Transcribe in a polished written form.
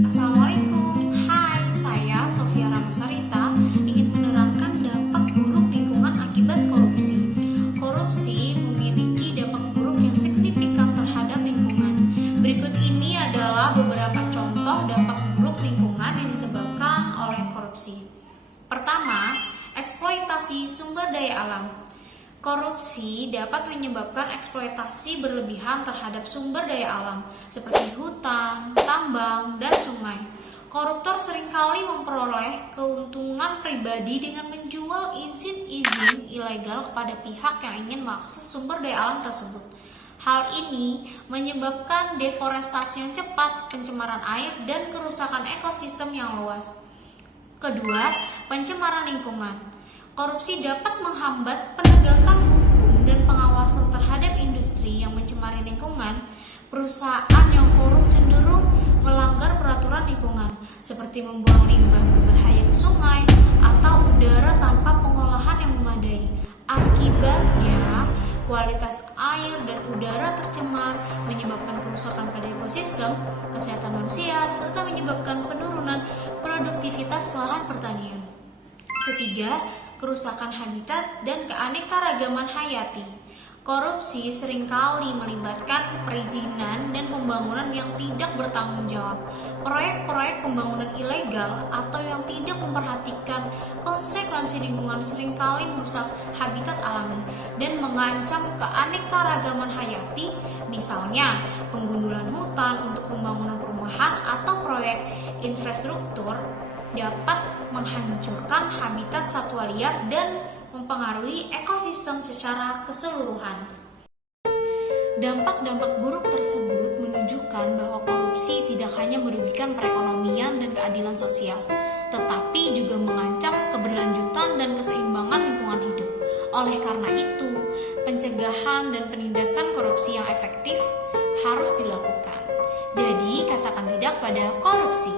Assalamualaikum, hai, saya Sofia Ramasarita ingin menerangkan dampak buruk lingkungan akibat korupsi. Korupsi memiliki dampak buruk yang signifikan terhadap lingkungan. Berikut ini adalah beberapa contoh dampak buruk lingkungan yang disebabkan oleh korupsi. Pertama, eksploitasi sumber daya alam. Korupsi dapat menyebabkan eksploitasi berlebihan terhadap sumber daya alam seperti hutan, tambang, dan sungai. Koruptor seringkali memperoleh keuntungan pribadi dengan menjual izin-izin ilegal kepada pihak yang ingin mengakses sumber daya alam tersebut. Hal ini menyebabkan deforestasi yang cepat, pencemaran air, dan kerusakan ekosistem yang luas. Kedua, pencemaran lingkungan. Korupsi dapat menghambat penegakan hukum dan pengawasan terhadap industri yang mencemari lingkungan. Perusahaan yang korup cenderung melanggar peraturan lingkungan, seperti membuang limbah berbahaya ke sungai atau udara tanpa pengolahan yang memadai. Akibatnya, kualitas air dan udara tercemar, menyebabkan kerusakan pada ekosistem, kesehatan manusia, serta menyebabkan penurunan produktivitas lahan pertanian. Ketiga, kerusakan habitat dan keanekaragaman hayati. Korupsi seringkali melibatkan perizinan dan pembangunan yang tidak bertanggung jawab. Proyek-proyek pembangunan ilegal atau yang tidak memperhatikan konsekuensi lingkungan seringkali merusak habitat alami dan mengancam keanekaragaman hayati, misalnya penggundulan hutan untuk pembangunan perumahan atau proyek infrastruktur dapat menghancurkan habitat satwa liar dan mempengaruhi ekosistem secara keseluruhan. Dampak-dampak buruk tersebut menunjukkan bahwa korupsi tidak hanya merugikan perekonomian dan keadilan sosial, tetapi juga mengancam keberlanjutan dan keseimbangan lingkungan hidup. Oleh karena itu, pencegahan dan penindakan korupsi yang efektif harus dilakukan. Jadi, katakan tidak pada korupsi.